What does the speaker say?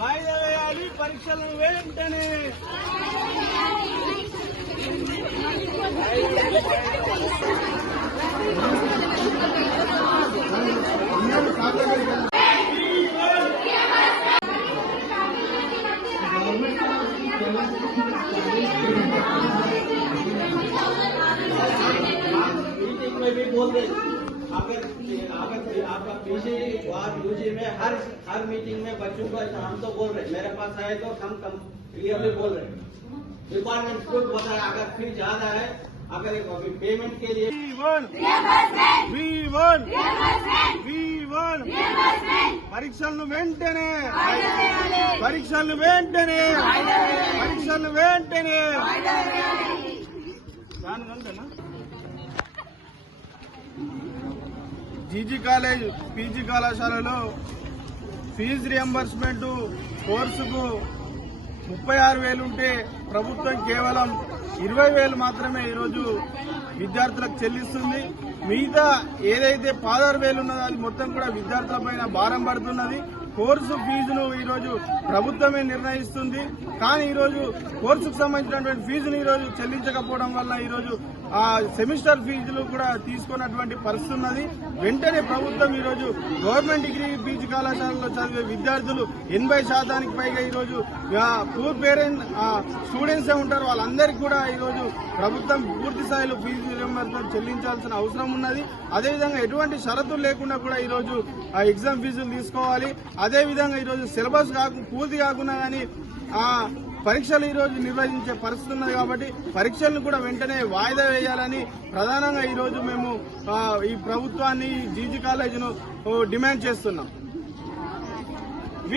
వాయిదా వేయాలి పరీక్షలు వెంటనే में भी बोल रहे अगर अगर आपका पीसी और यूजी में हर हर मीटिंग में बच्चों को ऐसा हम तो बोल रहे मेरे पास आए तो हम कम क्लियरली बोल रहे डिपार्टमेंट खुद बताया अगर फीस ज्यादा है अगर अभी पेमेंट के लिए one V one V one పరీక్షలను వెంటనే పరీక్షలను వెంటనే పరీక్షలను వెంటనే. జీజీ కాలేజ్ పీజీ కళాశాలలో ఫీజు రియంబర్స్మెంట్ కోర్సుకు ముప్పై ఆరు వేలు ఉంటే ప్రభుత్వం కేవలం ఇరవై వేలు మాత్రమే ఈరోజు విద్యార్థులకు చెల్లిస్తుంది. మిగతా ఏదైతే పదహారు వేలు ఉన్నదో అది మొత్తం కూడా విద్యార్థులపైన భారం పడుతున్నది. కోర్సు ఫీజును ఈరోజు ప్రభుత్వమే నిర్ణయిస్తుంది. కానీ ఈరోజు కోర్సుకు సంబంధించినటువంటి ఫీజును ఈరోజు చెల్లించకపోవడం వల్ల ఈరోజు ఆ సెమిస్టర్ ఫీజులు కూడా తీసుకున్నటువంటి పరిస్థితి ఉన్నది. వెంటనే ప్రభుత్వం ఈరోజు గవర్నమెంట్ డిగ్రీ పీజీ కళాశాలలో చదివే విద్యార్థులు ఎనభై శాతానికి పైగా ఈరోజు పూర్ పేరెంట్ స్టూడెంట్స్ ఉంటారు. వాళ్ళందరికీ కూడా ఈరోజు ప్రభుత్వం పూర్తి స్థాయిలో ఫీజు రియంబర్స్మెంట్ చెల్లించాల్సిన అవసరం ఉన్నది. అదేవిధంగా ఎటువంటి షరతులు లేకుండా కూడా ఈరోజు ఆ ఎగ్జామ్ ఫీజులు తీసుకోవాలి. అదేవిధంగా ఈరోజు సిలబస్ కాకు పూర్తి కాకుండా కానీ ఆ పరీక్షలు ఈరోజు నిర్వహించే పరిస్థితి ఉన్నది కాబట్టి పరీక్షలను కూడా వెంటనే వాయిదా వేయాలని ప్రధానంగా ఈరోజు మేము ఈ ప్రభుత్వాన్ని జీజీ కాలేజీను డిమాండ్ చేస్తున్నాం.